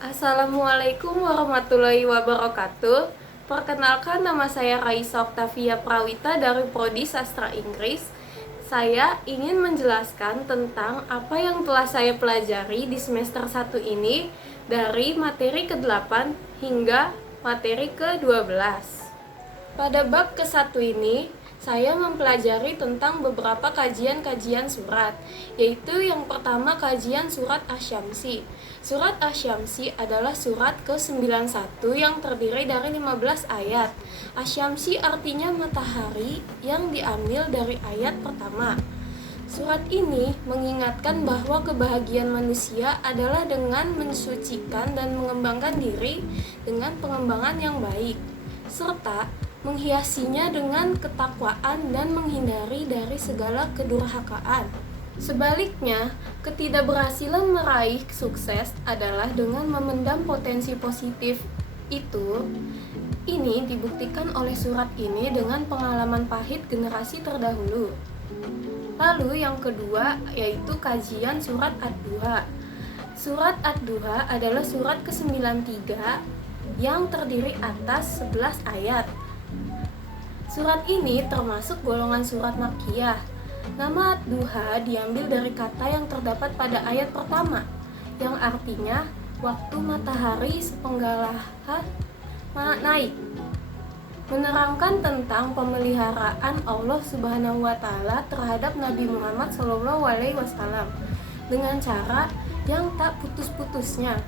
Assalamualaikum warahmatullahi wabarakatuh. Perkenalkan, nama saya Raisa Oktavia Prawita dari Prodi Sastra Inggris. Saya ingin menjelaskan tentang apa yang telah saya pelajari di semester 1 ini dari materi ke-8 hingga materi ke-12. Pada bab ke-1 ini, saya mempelajari tentang beberapa kajian-kajian surat, yaitu yang pertama kajian surat Asy-Syamsi. Surat Asy-Syamsi adalah surat ke-91 yang terdiri dari 15 ayat. Asy-Syamsi artinya matahari yang diambil dari ayat pertama. Surat ini mengingatkan bahwa kebahagiaan manusia adalah dengan mensucikan dan mengembangkan diri dengan pengembangan yang baik, serta menghiasinya dengan ketakwaan dan menghindari dari segala kedurhakaan. Sebaliknya, ketidakberhasilan meraih sukses adalah dengan memendam potensi positif itu. Ini dibuktikan oleh surat ini dengan pengalaman pahit generasi terdahulu. Lalu yang kedua yaitu kajian surat Ad-Duha. Surat Ad-Duha adalah surat ke-93 yang terdiri atas 11 ayat. Surat ini termasuk golongan surat Makkiyah. Nama Ad-Duha diambil dari kata yang terdapat pada ayat pertama, yang artinya waktu matahari sepenggal naik, menerangkan tentang pemeliharaan Allah Subhanahu wa Ta'ala terhadap Nabi Muhammad SAW dengan cara yang tak putus-putusnya.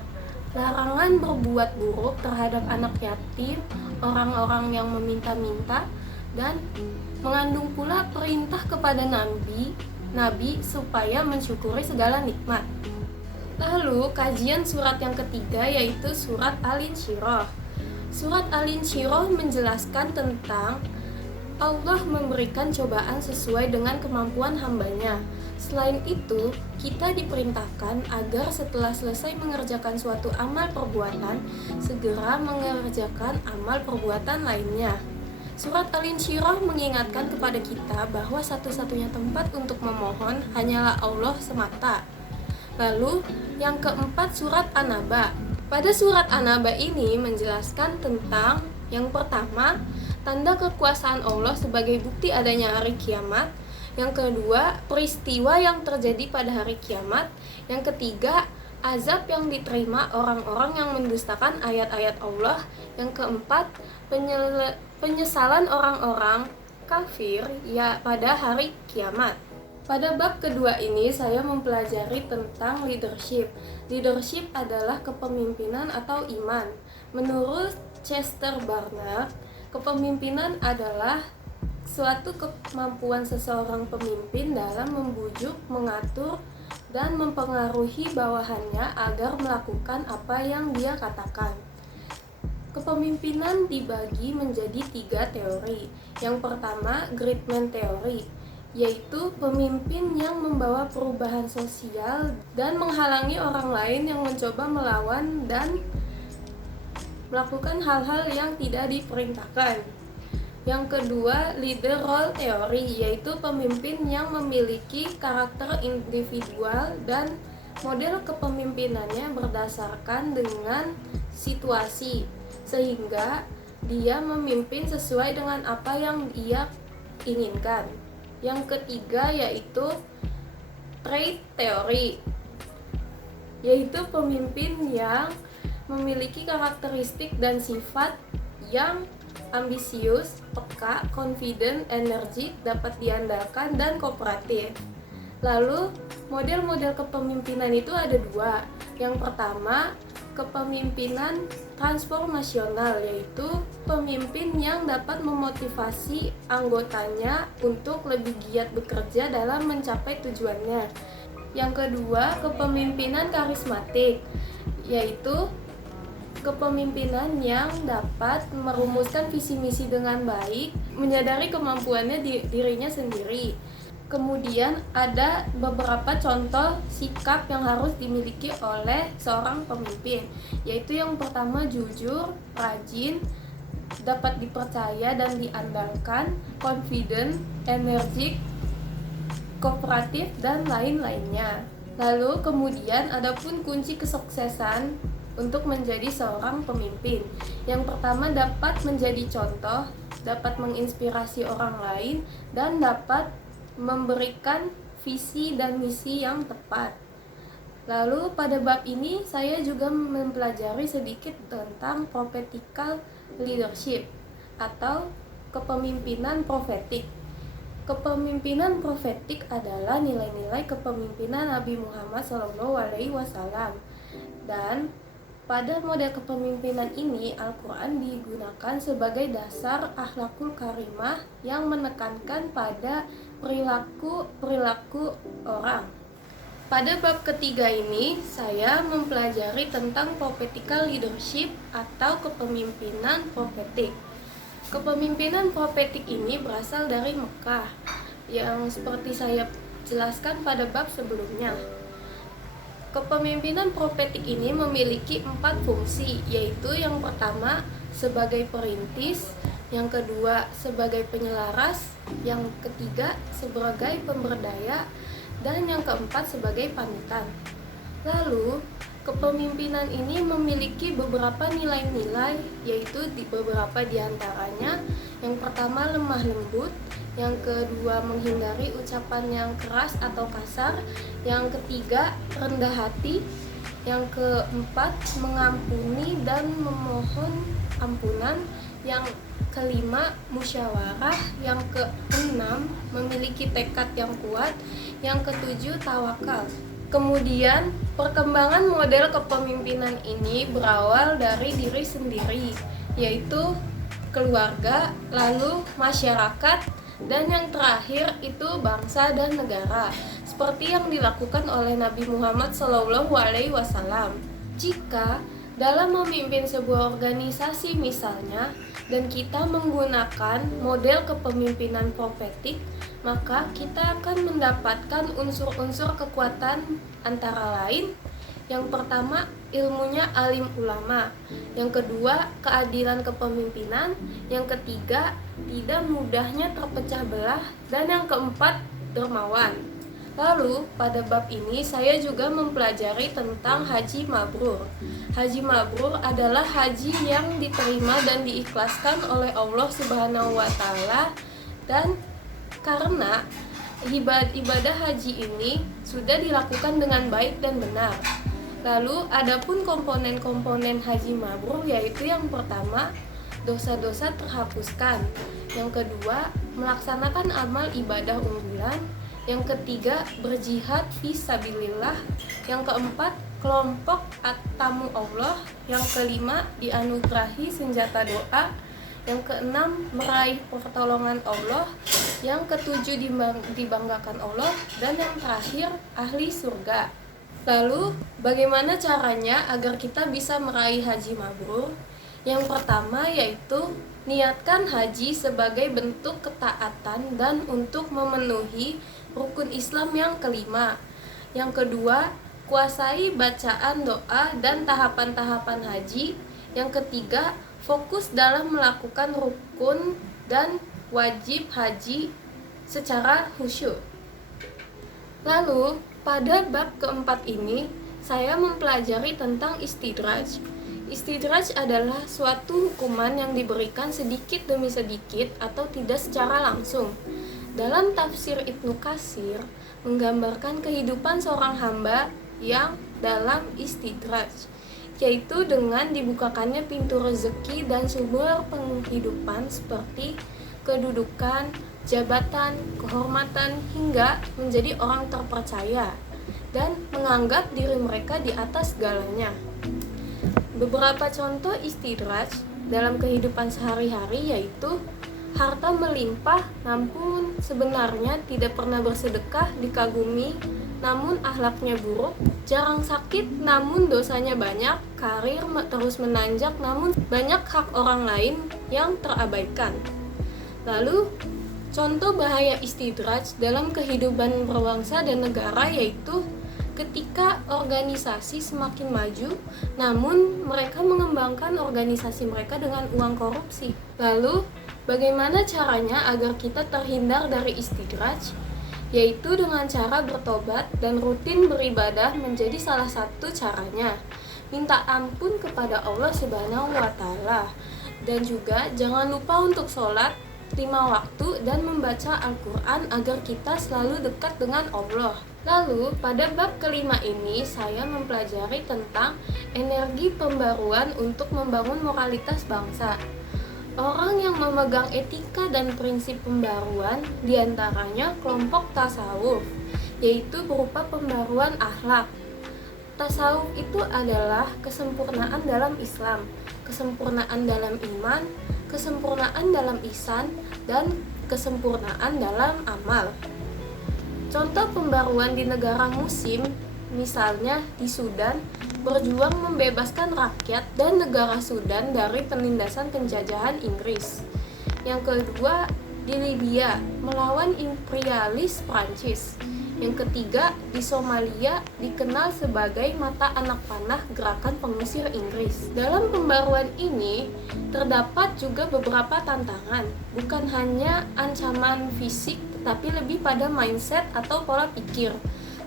Larangan berbuat buruk terhadap anak yatim, orang-orang yang meminta-minta, dan mengandung pula perintah kepada Nabi supaya mensyukuri segala nikmat. Lalu kajian surat yang ketiga yaitu surat Al-Insyirah. Surat Al-Insyirah menjelaskan tentang Allah memberikan cobaan sesuai dengan kemampuan hambanya. Selain itu, kita diperintahkan agar setelah selesai mengerjakan suatu amal perbuatan, segera mengerjakan amal perbuatan lainnya. Surat Al-Insyirah mengingatkan kepada kita bahwa satu-satunya tempat untuk memohon hanyalah Allah semata. Lalu, yang keempat surat An-Naba. Pada surat An-Naba ini menjelaskan tentang yang pertama, tanda kekuasaan Allah sebagai bukti adanya hari kiamat. Yang kedua, peristiwa yang terjadi pada hari kiamat. Yang ketiga, azab yang diterima orang-orang yang mendustakan ayat-ayat Allah. Yang keempat, penyesalan orang-orang kafir ya pada hari kiamat. Pada bab kedua ini saya mempelajari tentang leadership. Leadership adalah kepemimpinan atau iman. Menurut Chester Barnard, kepemimpinan adalah suatu kemampuan seseorang pemimpin dalam membujuk, mengatur, dan mempengaruhi bawahannya agar melakukan apa yang dia katakan. Kepemimpinan dibagi menjadi 3 teori. Yang pertama, Great Man Theory, yaitu pemimpin yang membawa perubahan sosial dan menghalangi orang lain yang mencoba melawan dan melakukan hal-hal yang tidak diperintahkan. Yang kedua, Leader Role Theory, yaitu pemimpin yang memiliki karakter individual dan model kepemimpinannya berdasarkan dengan situasi, sehingga dia memimpin sesuai dengan apa yang ia inginkan. Yang ketiga yaitu Trait Theory, yaitu pemimpin yang memiliki karakteristik dan sifat yang ambisius, peka, confident, energik, dapat diandalkan, dan kooperatif. Lalu model-model kepemimpinan itu ada 2. Yang pertama, kepemimpinan transformasional, yaitu pemimpin yang dapat memotivasi anggotanya untuk lebih giat bekerja dalam mencapai tujuannya. Yang kedua, kepemimpinan karismatik, yaitu kepemimpinan yang dapat merumuskan visi misi dengan baik, menyadari kemampuannya dirinya sendiri. Kemudian ada beberapa contoh sikap yang harus dimiliki oleh seorang pemimpin, yaitu yang pertama jujur, rajin, dapat dipercaya dan diandalkan, confident, energik, kooperatif, dan lain-lainnya. Lalu kemudian adapun kunci kesuksesan untuk menjadi seorang pemimpin. Yang pertama, dapat menjadi contoh, dapat menginspirasi orang lain, dan dapat memberikan visi dan misi yang tepat. Lalu pada bab ini saya juga mempelajari sedikit tentang prophetical leadership atau kepemimpinan profetik. Kepemimpinan profetik adalah nilai-nilai kepemimpinan Nabi Muhammad SAW. Dan pada model kepemimpinan ini, Al-Quran digunakan sebagai dasar akhlakul karimah yang menekankan pada perilaku orang. Pada bab ketiga ini, saya mempelajari tentang prophetical leadership atau kepemimpinan profetik. Kepemimpinan profetik ini berasal dari Mekah, yang seperti saya jelaskan pada bab sebelumnya. Kepemimpinan profetik ini memiliki 4 fungsi, yaitu yang pertama sebagai perintis, yang kedua sebagai penyelaras, yang ketiga sebagai pemberdaya, dan yang keempat sebagai panutan. Lalu, kepemimpinan ini memiliki beberapa nilai-nilai, yaitu beberapa diantaranya. Yang pertama, lemah lembut. Yang kedua, menghindari ucapan yang keras atau kasar. Yang ketiga, rendah hati. Yang keempat, mengampuni dan memohon ampunan. Yang kelima, musyawarah. Yang keenam, memiliki tekad yang kuat. Yang ketujuh, tawakal. Kemudian, perkembangan model kepemimpinan ini berawal dari diri sendiri, yaitu keluarga, lalu masyarakat, dan yang terakhir itu bangsa dan negara, seperti yang dilakukan oleh Nabi Muhammad SAW. Jika dalam memimpin sebuah organisasi misalnya, dan kita menggunakan model kepemimpinan profetik, maka kita akan mendapatkan unsur-unsur kekuatan antara lain. Yang pertama, ilmunya alim ulama. Yang kedua, keadilan kepemimpinan. Yang ketiga, tidak mudahnya terpecah belah. Dan yang keempat, dermawan. Lalu, pada bab ini saya juga mempelajari tentang haji mabrur. Haji mabrur adalah haji yang diterima dan diikhlaskan oleh Allah Subhanahu wa taala, dan karena ibadah haji ini sudah dilakukan dengan baik dan benar. Lalu adapun komponen-komponen haji mabrur, yaitu yang pertama, dosa-dosa terhapuskan. Yang kedua, melaksanakan amal ibadah unggulan. Yang ketiga, berjihad fi sabilillah. Yang keempat, kelompok tamu Allah. Yang kelima, dianugerahi senjata doa. Yang keenam, meraih pertolongan Allah. Yang ketujuh, dibanggakan Allah. Dan yang terakhir, ahli surga. Lalu, bagaimana caranya agar kita bisa meraih haji mabrur? Yang pertama yaitu niatkan haji sebagai bentuk ketaatan dan untuk memenuhi rukun Islam yang kelima. Yang kedua, kuasai bacaan doa dan tahapan-tahapan haji. Yang ketiga, fokus dalam melakukan rukun dan wajib haji secara khusyuk. Lalu, pada bab keempat ini, saya mempelajari tentang istidraj. Istidraj adalah suatu hukuman yang diberikan sedikit demi sedikit atau tidak secara langsung. Dalam tafsir Ibnu Katsir, menggambarkan kehidupan seorang hamba yang dalam istidraj, yaitu dengan dibukakannya pintu rezeki dan sumber penghidupan seperti kedudukan, jabatan, kehormatan, hingga menjadi orang terpercaya dan menganggap diri mereka di atas segalanya. Beberapa contoh istidraj dalam kehidupan sehari-hari yaitu harta melimpah namun sebenarnya tidak pernah bersedekah, dikagumi namun akhlaknya buruk, jarang sakit namun dosanya banyak, karir terus menanjak namun banyak hak orang lain yang terabaikan. Lalu, contoh bahaya istidraj dalam kehidupan berbangsa dan negara yaitu ketika organisasi semakin maju, namun mereka mengembangkan organisasi mereka dengan uang korupsi. Lalu, bagaimana caranya agar kita terhindar dari istidraj? Yaitu dengan cara bertobat dan rutin beribadah menjadi salah satu caranya. minta ampun kepada Allah Subhanahu wa Ta'ala, dan juga jangan lupa untuk sholat 5 waktu dan membaca Al-Quran agar kita selalu dekat dengan Allah. Lalu pada bab kelima ini saya mempelajari tentang energi pembaruan untuk membangun moralitas bangsa. Orang yang memegang etika dan prinsip pembaruan diantaranya kelompok tasawuf, yaitu berupa pembaruan akhlak. Tasawuf itu adalah kesempurnaan dalam Islam, kesempurnaan dalam iman, kesempurnaan dalam ihsan, dan kesempurnaan dalam amal. Contoh pembaruan di negara muslim, misalnya di Sudan, berjuang membebaskan rakyat dan negara Sudan dari penindasan penjajahan Inggris. Yang kedua, di Libya, melawan imperialis Prancis. Yang ketiga, di Somalia dikenal sebagai mata anak panah gerakan pengusir Inggris. Dalam pembaruan ini terdapat juga beberapa tantangan, bukan hanya ancaman fisik tetapi lebih pada mindset atau pola pikir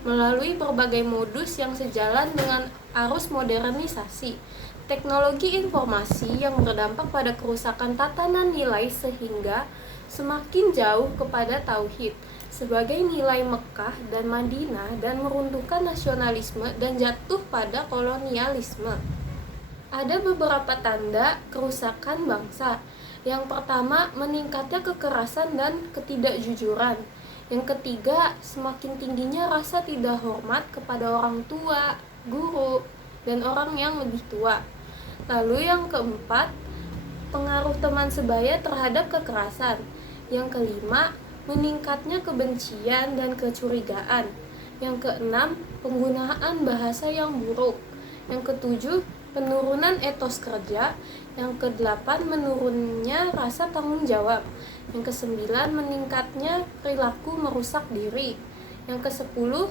melalui berbagai modus yang sejalan dengan arus modernisasi. Teknologi informasi yang berdampak pada kerusakan tatanan nilai sehingga semakin jauh kepada tauhid sebagai nilai Mekah dan Madinah dan meruntuhkan nasionalisme dan jatuh pada kolonialisme. Ada beberapa tanda kerusakan bangsa. Yang pertama, meningkatnya kekerasan dan ketidakjujuran. Yang ketiga, semakin tingginya rasa tidak hormat kepada orang tua, guru, dan orang yang lebih tua. Lalu yang keempat, pengaruh teman sebaya terhadap kekerasan. Yang kelima, meningkatnya kebencian dan kecurigaan. Yang keenam, penggunaan bahasa yang buruk. Yang ketujuh, penurunan etos kerja. Yang kedelapan, menurunnya rasa tanggung jawab. Yang kesembilan, meningkatnya perilaku merusak diri. Yang kesepuluh,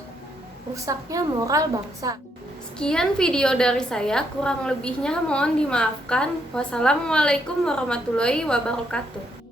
rusaknya moral bangsa. Sekian video dari saya, kurang lebihnya mohon dimaafkan. Wassalamualaikum warahmatullahi wabarakatuh.